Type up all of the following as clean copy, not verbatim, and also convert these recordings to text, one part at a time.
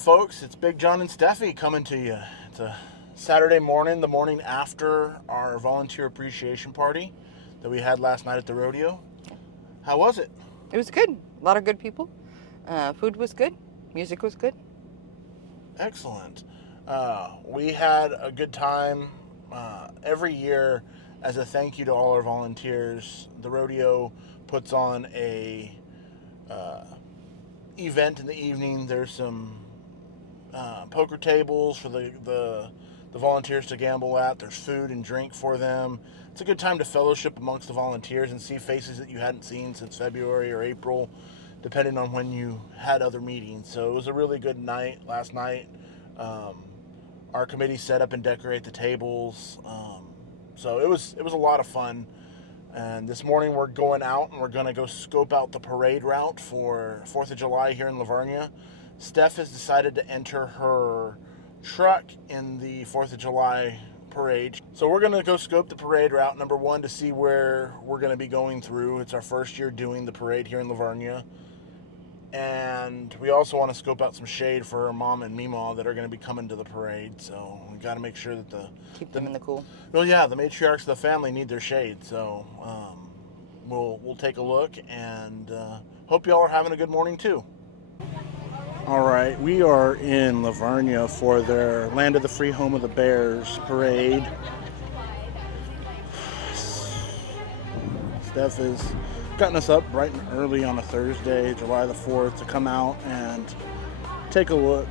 folks? It's Big John and Steffi coming to you. It's a Saturday morning, the morning after our volunteer appreciation party that we had last night at the rodeo. How was it? It was good. A lot of good people. Food was good. Music was good. Excellent. We had a good time. Every year, as a thank you to all our volunteers, the rodeo puts on a event in the evening. There's some poker tables for the volunteers to gamble at. There's food and drink for them. It's a good time to fellowship amongst the volunteers and see faces that you hadn't seen since February or April, depending on when you had other meetings. So it was a really good night last night. Our committee set up and decorate the tables. So it was a lot of fun. And this morning we're going out and we're going to go scope out the parade route for 4th of July here in Vernia. Steph has decided to enter her truck in the 4th of July parade. So we're going to go scope the parade route, number one, to see where we're going to be going through. It's our first year doing the parade here in Vernia. And we also want to scope out some shade for her mom and Meemaw that are going to be coming to the parade. So we got to make sure that Keep them in the cool. Well, yeah, the matriarchs of the family need their shade. So we'll take a look and hope y'all are having a good morning too. All right, we are in Vernia for their Land of the Free Home of the Bears parade. Steph has gotten us up bright and early on a Thursday, July the 4th, to come out and take a look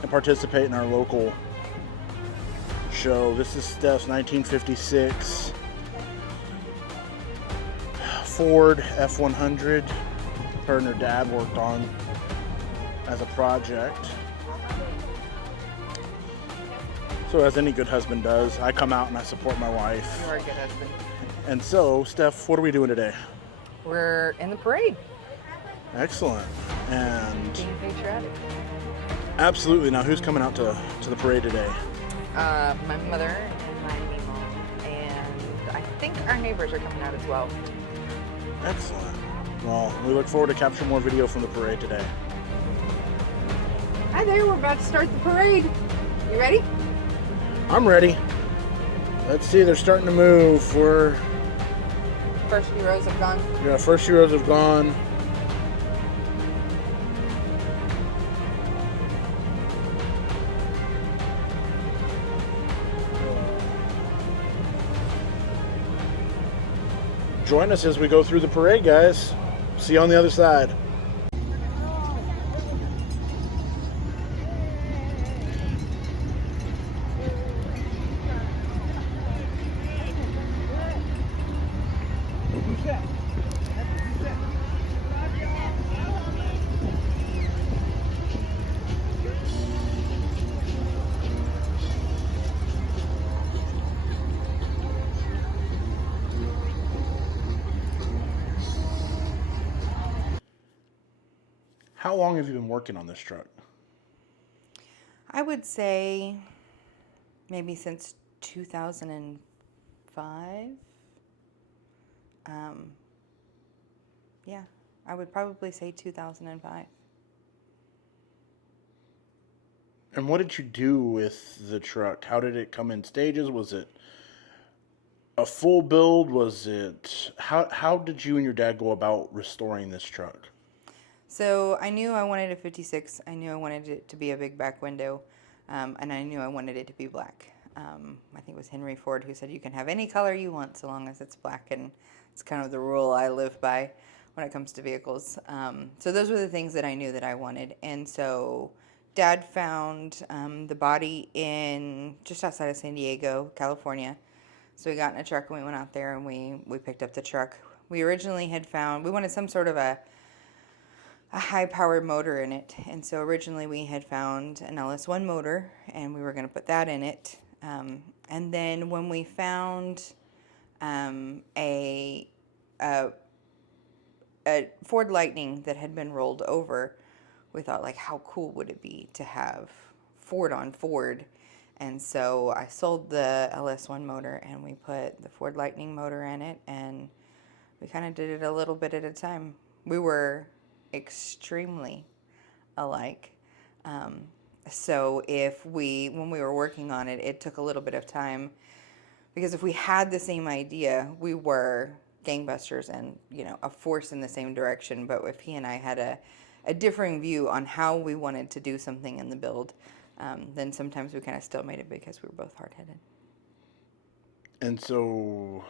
and participate in our local show. This is Steph's 1956 Ford F-100. Her and her dad worked on as a project. So as any good husband does, I come out and I support my wife. You are a good husband. And so, Steph, what are we doing today? We're in the parade. Excellent. And Being patriotic. Absolutely. Now, who's coming out to the parade today? My mother and my Meemaw. And I think our neighbors are coming out as well. Excellent. Well, we look forward to capturing more video from the parade today. Hi there, we're about to start the parade. You ready? I'm ready. Let's see, they're starting to move. First few rows have gone. Yeah, first few rows have gone. Join us as we go through the parade, guys. See you on the other side. How long have you been working on this truck? I would say maybe since 2005. Yeah, I would probably say 2005. And what did you do with the truck? How did it come in stages? Was it a full build? Was it how did you and your dad go about restoring this truck? So I knew I wanted a 56. I knew I wanted it to be a big back window, and I knew I wanted it to be black. I think it was Henry Ford who said you can have any color you want so long as it's black, and it's kind of the rule I live by when it comes to vehicles. So those were the things that I knew that I wanted, and so Dad found the body in just outside of San Diego, California. So we got in a truck and we went out there and we picked up the truck. We originally had found, we wanted some sort of a high-powered motor in it, and so originally we had found an LS1 motor, and we were going to put that in it. And then when we found a Ford Lightning that had been rolled over, we thought, like, how cool would it be to have Ford on Ford? And so I sold the LS1 motor, and we put the Ford Lightning motor in it, and we kind of did it a little bit at a time. We were extremely alike. So when we were working on it, it took a little bit of time because if we had the same idea, we were gangbusters and, a force in the same direction. But if he and I had a differing view on how we wanted to do something in the build, then sometimes we kind of still made it because we were both hard headed. And so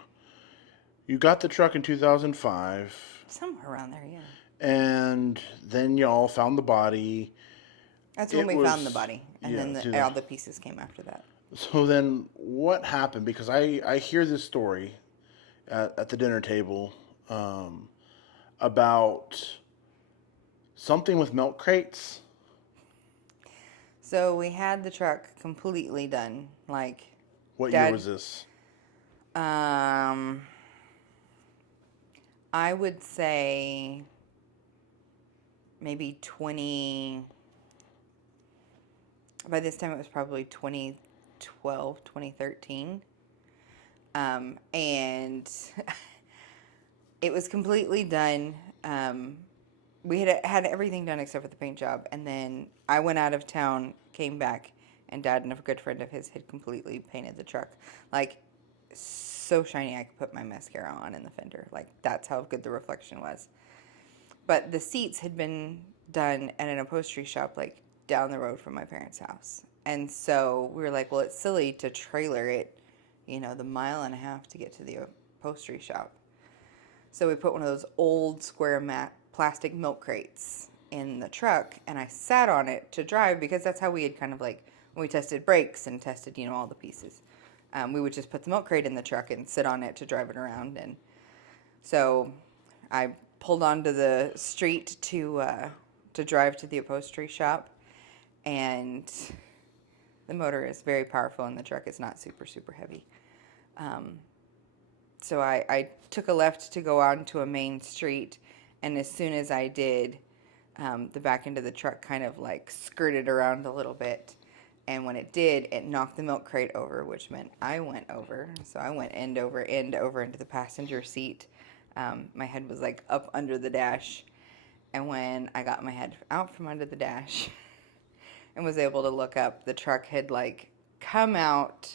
you got the truck in 2005, Somewhere around there, yeah. and then y'all found the body. That's when It we found the was, body, and yeah, then to all the pieces came after that. so then what happened? Because I hear this story at the dinner table um, about something with milk crates. So we had the truck completely done. Like, What year Dad, was this? um, I would say maybe 20. By this time, it was probably 2012, 2013. And it was completely done. We had everything done except for the paint job. And then I went out of town, came back, and Dad and a good friend of his had completely painted the truck. Like, so shiny I could put my mascara on in the fender. Like, that's how good the reflection was. But the seats had been done at an upholstery shop, like, down the road from my parents' house. And so we were like, well, it's silly to trailer it, the mile and a half to get to the upholstery shop. So we put one of those old square mat plastic milk crates in the truck, and I sat on it to drive because that's how we had kind of like when we tested brakes and tested all the pieces. We would just put the milk crate in the truck and sit on it to drive it around, and so I pulled onto the street to drive to the upholstery shop, and the motor is very powerful, and the truck is not super super heavy. Um, so I took a left to go onto a main street, and as soon as I did, the back end of the truck kind of like skirted around a little bit. And when it did, it knocked the milk crate over, which meant I went over. So I went end over into the passenger seat. My head was like up under the dash. And when I got my head out from under the dash and was able to look up, the truck had like come out.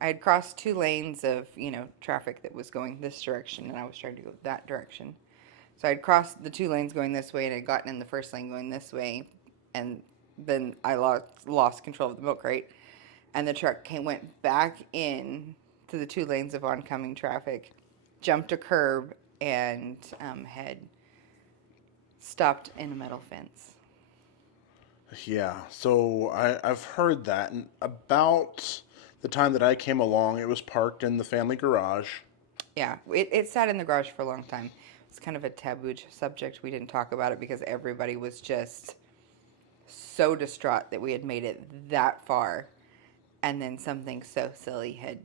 I had crossed two lanes of, traffic that was going this direction, and I was trying to go that direction. So I'd crossed the two lanes going this way, and I'd gotten in the first lane going this way, and then I lost control of the milk crate, and the truck went back in to the two lanes of oncoming traffic, jumped a curb, and had stopped in a metal fence. Yeah, so I've heard that. And about the time that I came along, it was parked in the family garage. Yeah, it sat in the garage for a long time. It's kind of a taboo subject. We didn't talk about it because everybody was just so distraught that we had made it that far, and then something so silly had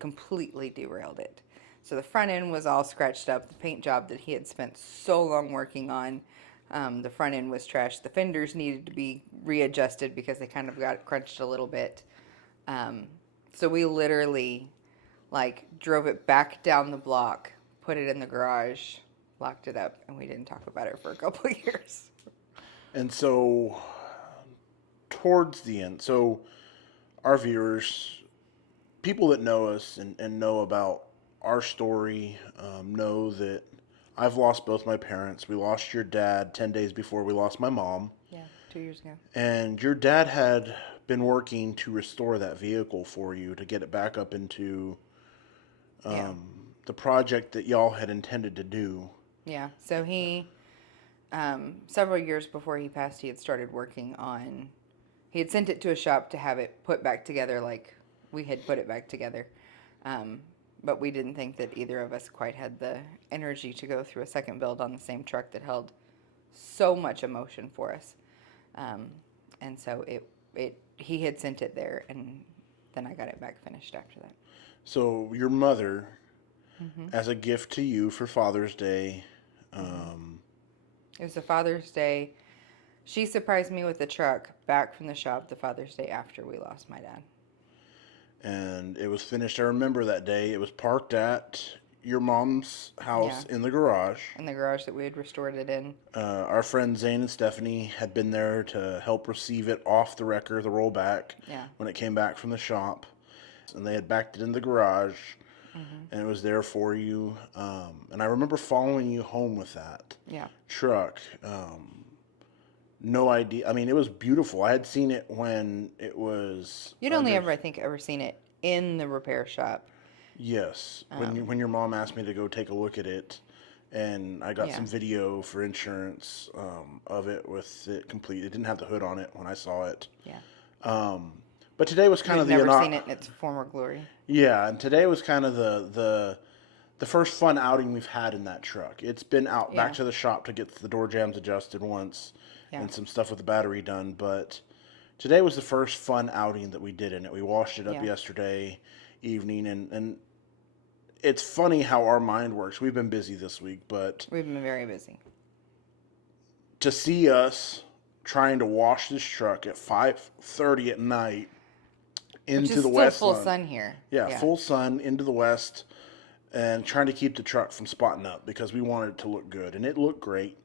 completely derailed it. So the front end was all scratched up. The paint job that he had spent so long working on, the front end was trashed. The fenders needed to be readjusted because they kind of got crunched a little bit. So we literally like drove it back down the block, put it in the garage, locked it up, and we didn't talk about it for a couple of years. And so, towards the end, so our viewers, people that know us and know about our story, know that I've lost both my parents. We lost your dad 10 days before we lost my mom. Yeah, 2 years ago. And your dad had been working to restore that vehicle for you to get it back up into Yeah. the project that y'all had intended to do. Yeah. So he, several years before he passed, he had started working on. He had sent it to a shop to have it put back together, like we had put it back together. But we didn't think that either of us quite had the energy to go through a second build on the same truck that held so much emotion for us. And so he had sent it there, and then I got it back finished after that. So your mother, Mm-hmm. as a gift to you for Father's Day, It was a Father's Day. She surprised me with the truck back from the shop the Father's Day after we lost my dad. and it was finished. I remember that day. It was parked at your mom's house in the garage. In the garage that we had restored it in. Our friends Zane and Stephanie had been there to help receive it off the wrecker, the rollback, when it came back from the shop. And they had backed it in the garage, and it was there for you. And I remember following you home with that truck. No idea. I mean, it was beautiful. I had seen it when it was... You'd only ever, I think, ever seen it in the repair shop. Yes. When your mom asked me to go take a look at it, and I got some video for insurance of it with it complete. It didn't have the hood on it when I saw it. Yeah. But today was kind of the... I've never seen it in its former glory. Yeah, and today was kind of the first fun outing we've had in that truck. It's been out back to the shop to get the door jambs adjusted once and some stuff with the battery done, but today was the first fun outing that we did in it. We washed it up yesterday evening, and it's funny how our mind works. We've been busy this week, but... We've been very busy. To see us trying to wash this truck at 5:30 at night into the west full sun here. Yeah, full sun into the west, and trying to keep the truck from spotting up because we wanted it to look good, and it looked great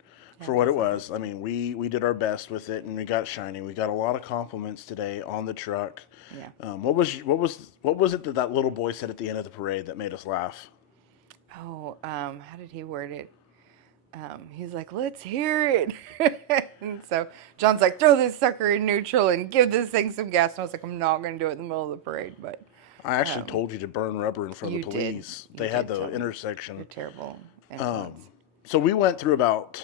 for what it was. I mean, we did our best with it, and we got it shiny. We got a lot of compliments today on the truck. Yeah. What was it that little boy said at the end of the parade that made us laugh? Oh, how did he word it? He's like, let's hear it. And so John's like, throw this sucker in neutral and give this thing some gas. And I was like, I'm not going to do it in the middle of the parade. But I actually told you to burn rubber in front of the police. They had the intersection. You're terrible. So we went through about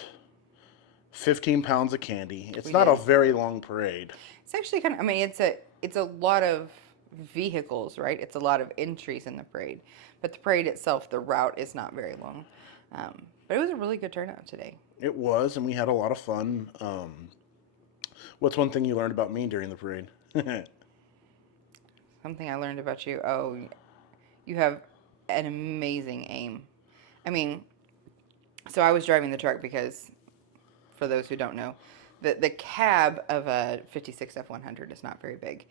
15 pounds of candy. It's not a very long parade. It's actually kind of, I mean, it's a lot of vehicles, right? It's a lot of entries in the parade. But the parade itself, the route is not very long. But it was a really good turnout today. It was, and we had a lot of fun. What's one thing you learned about me during the parade? Something I learned about you. Oh, you have an amazing aim. I mean, so I was driving the truck because, for those who don't know, the cab of a 56 F100 is not very big,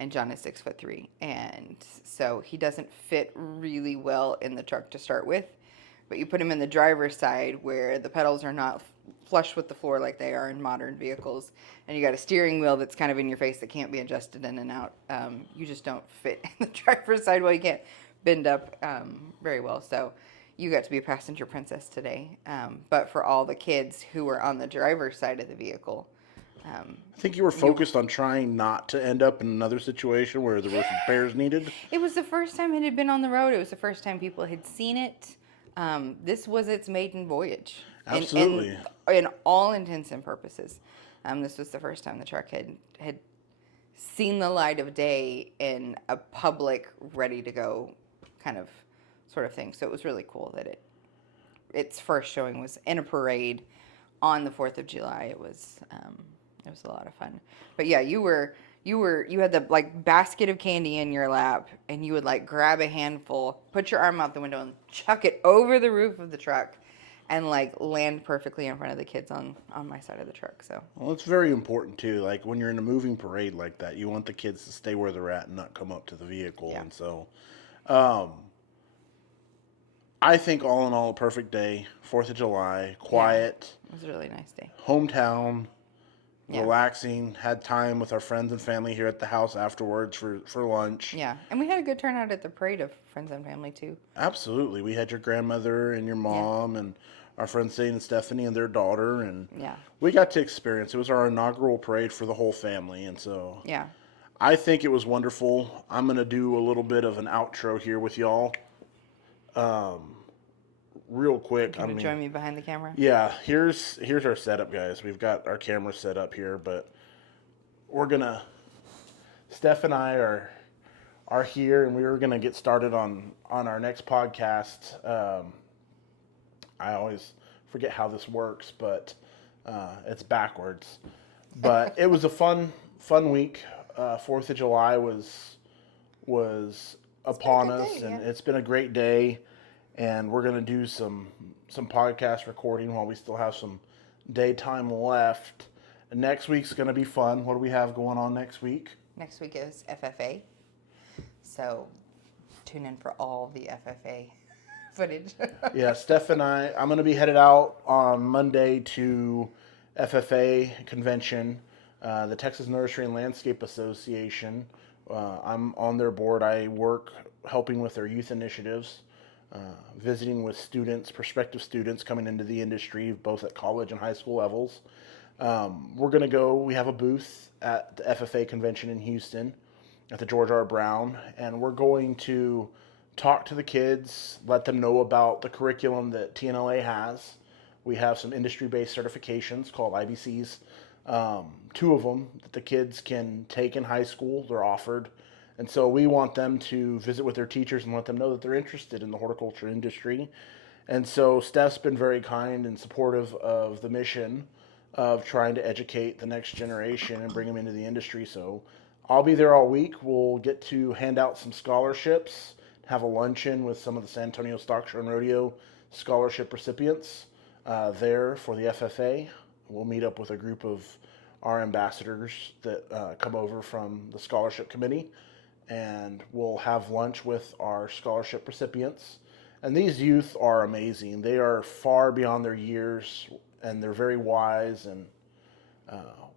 and John is 6'3", and so he doesn't fit really well in the truck to start with. But you put him in the driver's side where the pedals are not flush with the floor like they are in modern vehicles, and you got a steering wheel that's kind of in your face that can't be adjusted in and out. You just don't fit in the driver's side well. You can't bend up very well. So you got to be a passenger princess today. But for all the kids who were on the driver's side of the vehicle, I think you were focused on trying not to end up in another situation where there were repairs needed. It was the first time it had been on the road. It was the first time people had seen it. This was its maiden voyage. Absolutely. In all intents and purposes. This was the first time the truck had seen the light of day in a public, ready-to-go kind of sort of thing. So it was really cool that its first showing was in a parade on the 4th of July. It was a lot of fun. But yeah, you had the like basket of candy in your lap, and you would like grab a handful, put your arm out the window, and chuck it over the roof of the truck, and like land perfectly in front of the kids on my side of the truck. So well, it's very important too. Like when you're in a moving parade like that, you want the kids to stay where they're at and not come up to the vehicle. And so, I think all in all, a perfect day. 4th of July, quiet. It was a really nice day. Hometown. Relaxing, had time with our friends and family here at the house afterwards for lunch. Yeah, and we had a good turnout at the parade of friends and family too. Absolutely. We had your grandmother and your mom and our friends Zane and Stephanie and their daughter, and we got to experience. It was our inaugural parade for the whole family, and so I think it was wonderful. I'm going to do a little bit of an outro here with y'all. Real quick. Can you join me behind the camera? Yeah, here's our setup, guys. We've got our camera set up here, but we're gonna. Steph and I are here, and we were gonna get started on our next podcast. I always forget how this works, but it's backwards. But it was a fun week. 4th of July was upon us, and it's been a great day. And we're going to do some podcast recording while we still have some daytime left. And next week's going to be fun. What do we have going on next week? Next week is FFA. So tune in for all the FFA footage. Yeah, Steph and I'm going to be headed out on Monday to FFA convention, the Texas Nursery and Landscape Association. I'm on their board. I work helping with their youth initiatives, uh, visiting with students, prospective students coming into the industry, both at college and high school levels. We're going to go, we have a booth at the FFA convention in Houston at the George R. Brown, and we're going to talk to the kids, let them know about the curriculum that TNLA has. We have some industry-based certifications called IBCs, two of them that the kids can take in high school. They're offered, and so we want them to visit with their teachers and let them know that they're interested in the horticulture industry. And so Steph's been very kind and supportive of the mission of trying to educate the next generation and bring them into the industry. So I'll be there all week. We'll get to hand out some scholarships, have a luncheon with some of the San Antonio Stock Show and Rodeo scholarship recipients there for the FFA. We'll meet up with a group of our ambassadors that come over from the scholarship committee, and we'll have lunch with our scholarship recipients. And these youth are amazing. They are far beyond their years, and they're very wise. And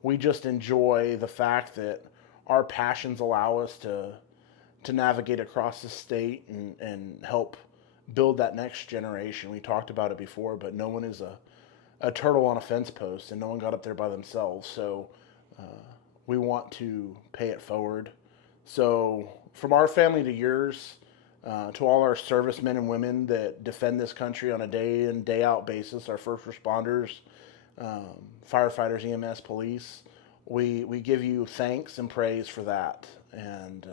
we just enjoy the fact that our passions allow us to navigate across the state and help build that next generation. We talked about it before, but no one is a turtle on a fence post, and no one got up there by themselves. So we want to pay it forward. So from our family to yours, to all our servicemen and women that defend this country on a day in, day out basis, our first responders, firefighters, EMS, police, we give you thanks and praise for that. And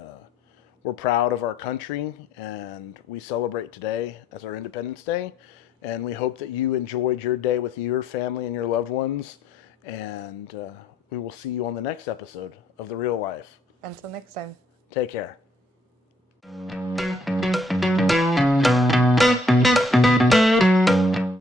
we're proud of our country, and we celebrate today as our Independence Day. And we hope that you enjoyed your day with your family and your loved ones. And we will see you on the next episode of The Real Life. Until next time. Take care.